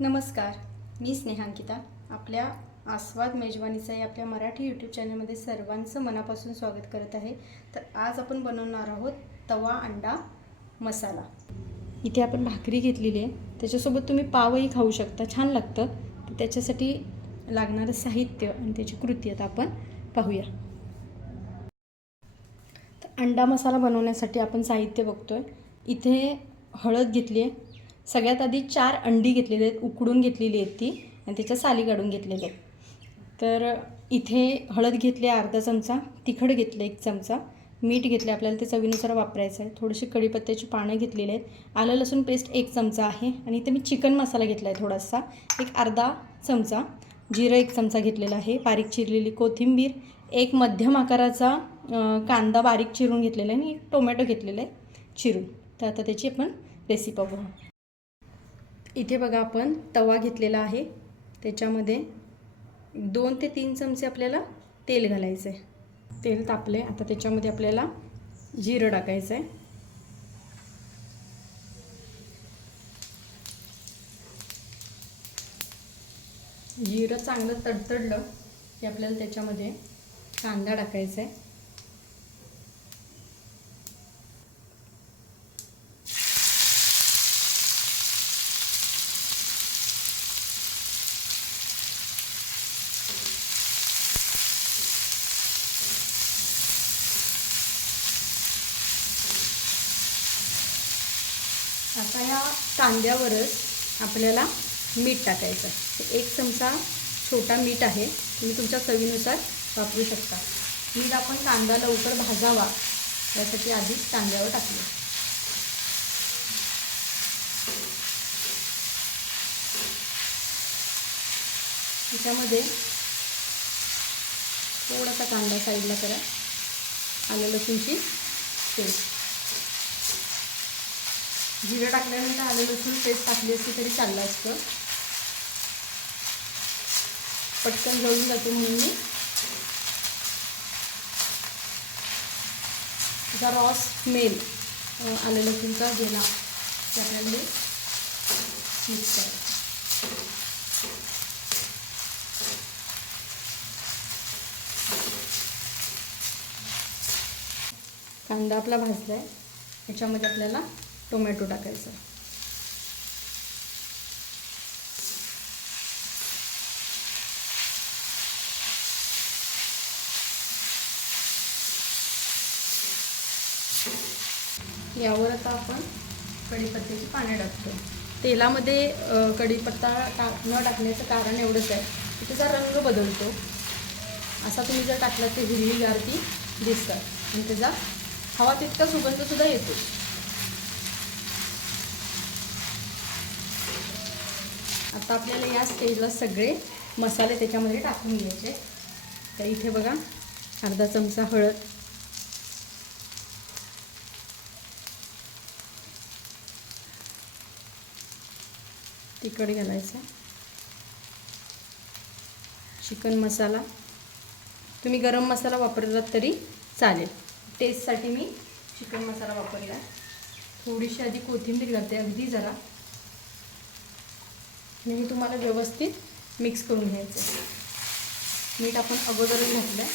नमस्कार मी स्नेहांकिता. आपल्या आस्वाद मेजवानीचा या आपल्या मराठी यूट्यूब चॅनलमध्ये सर्वांचं मनापासून स्वागत करत आहे. तर आज आपण बनवणार आहोत तवा अंडा मसाला. इथे आपण भाकरी घेतलेली आहे. त्याच्यासोबत तुम्ही पावही खाऊ शकता. छान लागतं. तर त्याच्यासाठी लागणारं साहित्य आणि त्याची कृती आता आपण पाहूया. तर अंडा मसाला बनवण्यासाठी आपण साहित्य बघतोय. इथे हळद घेतली आहे. सगळ्यात आधी चार अंडी घेतलेली आहेत उकडून घेतलेली आहेत ती आणि त्याच्या साली काढून घेतलेल्या आहेत. तर इथे हळद घेतली आहे अर्धा चमचा तिखट घेतलं एक चमचा मीठ घेतले आपल्याला ते चवीनुसार वापरायचं आहे. थोडीशी कढीपत्त्याची पानं घेतलेली आहेत आलं लसूण पेस्ट एक चमचा आहे आणि इथे मी चिकन मसाला घेतला आहे थोडासा एक अर्धा चमचा जिरं एक चमचा घेतलेला आहे बारीक चिरलेली कोथिंबीर एक मध्यम आकाराचा कांदा बारीक चिरून घेतलेला आहे आणि एक टोमॅटो घेतलेला आहे चिरून. तर आता त्याची आपण रेसिपी बघू. इथे बघा आपण तवा घेतलेला आहे. त्याच्यामध्ये दोन ते तीन चमचे आपल्याला तेल घालायचं आहे तेल तापले आता त्याच्यामध्ये आपल्याला जिरं टाकायचं आहे जिरं चांगलं तडतडलं की आपल्याला त्याच्यामध्ये कांदा टाकायचा आहे आता या कांद्यावरच आपल्याला मीठ टाकायचं आहे. एक चमचा छोटा मीठ आहे तुम्ही तुमच्या चवीनुसार वापरू शकता. मीठ आपण कांदा लवकर भाजावा यासाठी आधीच कांद्यावर टाकलं. त्याच्यामध्ये थोडासा कांदा साईडला करा. आलं लसूणची पेस्ट. जिरं टाकल्यानंतर आलं लसूण पेस्ट टाकली असती तरी चाललं असतं. पटकन जळून जाते म्हणून मी. त्याचा रॉ स्मेल आलं लसूणचा गेला की आपल्याला हे मिक्स करायचं. कांदा आपला भाजला आहे याच्यामध्ये आपल्याला टोमॅटो टाकायचा. यावर आता आपण कढीपत्त्याची पाने टाकतो. तेलामध्ये कढीपत्ता टा न टाकण्याचं कारण एवढंच आहे की त्याचा रंग बदलतो. असा तुम्ही जर टाकला तर हिरवीगार ती दिसतात. आणि त्याचा हवा तितका सुगंधसुद्धा येतो. आता आपल्याला या स्टेजला सगळे मसाले त्याच्यामध्ये टाकून घ्यायचे. तर इथे बघा अर्धा चमचा हळद. तिखट घालायचं. चिकन मसाला. तुम्ही गरम मसाला वापरलात तरी चालेल. टेस्टसाठी मी चिकन मसाला वापरला. थोडीशी आधी कोथिंबीर घालते अगदी जरा. म्हणजे आणि हे तुम्हाला व्यवस्थित मिक्स करून घ्यायचं आहे. मीठ आपण अगोदरच घातलं आहे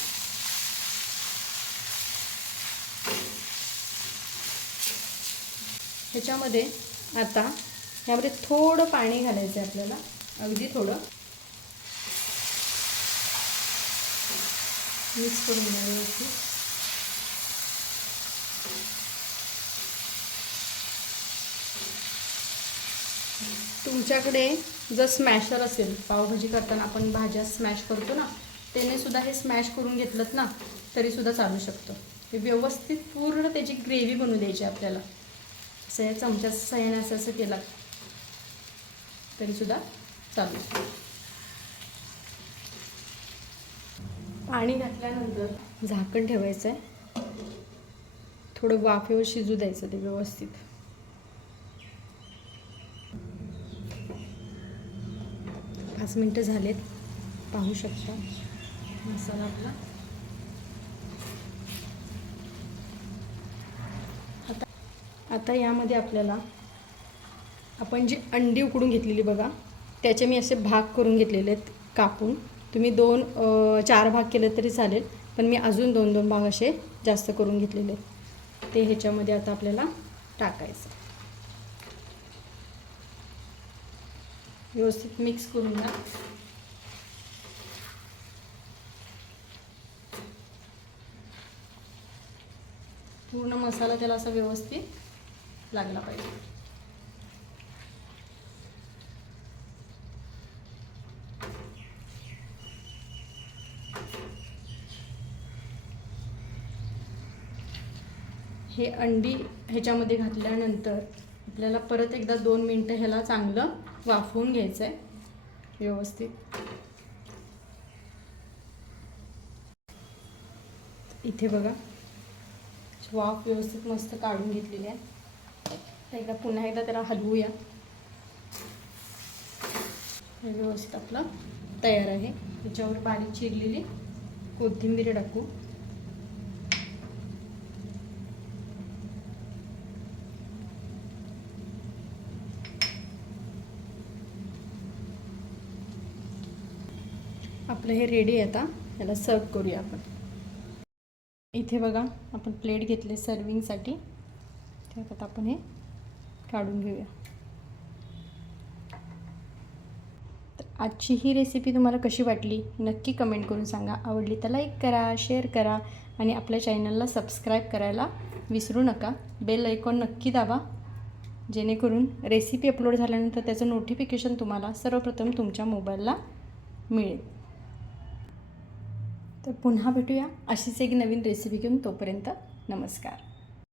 ह्याच्यामध्ये आता ह्यामध्ये थोडं पाणी घालायचं आहे आपल्याला. अगदी थोडं. मिक्स करून घ्या व्यवस्थित. तुमच्याकडे जर स्मॅशर असेल पावभाजी करताना आपण भाज्या स्मॅश करतो ना त्याने सुद्धा हे स्मॅश करून घेतलं ना तरी सुद्धा चालू शकतं. हे व्यवस्थित पूर्ण त्याची ग्रेव्ही बनवू द्यायची आपल्याला. असं या चमच्या सहाय्याने असं असं केलं तरीसुद्धा चालू पाणी घातल्यानंतर झाकण ठेवायचं आहे थोडं वाफेवर शिजू द्यायचं ते व्यवस्थित. पाच मिनटं झालेत. पाहू शकता. मसाला आपला. आता आता यामध्ये आपल्याला आपण जी अंडी उकडून घेतलेली बघा त्याचे मी असे भाग करून घेतलेले आहेत कापून. तुम्ही दोन चार भाग केले तरी चालेल पण मी अजून दोन दोन भाग असे जास्त करून घेतलेले आहेत. ते ह्याच्यामध्ये आता आपल्याला टाकायचं. व्यवस्थित मिक्स करून घ्या. पूर्ण मसाला त्याला असा व्यवस्थित लागला पाहिजे. हे अंडी ह्याच्यामध्ये घातल्यानंतर आपल्याला परत एकदा दोन मिनटं ह्याला चांगलं वाफवून घ्यायचं आहे व्यवस्थित. इथे बघा वाफ व्यवस्थित मस्त काढून घेतलेली आहे. एकदा पुन्हा एकदा त्याला हलवूया. हे व्यवस्थित आपलं तयार आहे. त्याच्यावर बारीक चिरलेली कोथिंबीर टाकू. आपलं हे रेडी आहे आता. याला सर्व करूया आपण. इथे बघा आपण प्लेट घेतले सर्विंगसाठी त्यात आपण हे काढून घेऊया. तर आजची ही रेसिपी तुम्हाला कशी वाटली? नक्की कमेंट करून सांगा. आवडली तर लाईक करा शेअर करा आणि आपल्या चॅनलला सबस्क्राईब करायला विसरू नका. बेल ऐकॉन नक्की दाबा. जेणेकरून रेसिपी अपलोड झाल्यानंतर त्याचं नोटिफिकेशन तुम्हाला सर्वप्रथम तुमच्या मोबाईलला मिळेल. तर पुन्हा भेटूया अशीच एक नवीन रेसिपी घेऊन तोपर्यंत नमस्कार.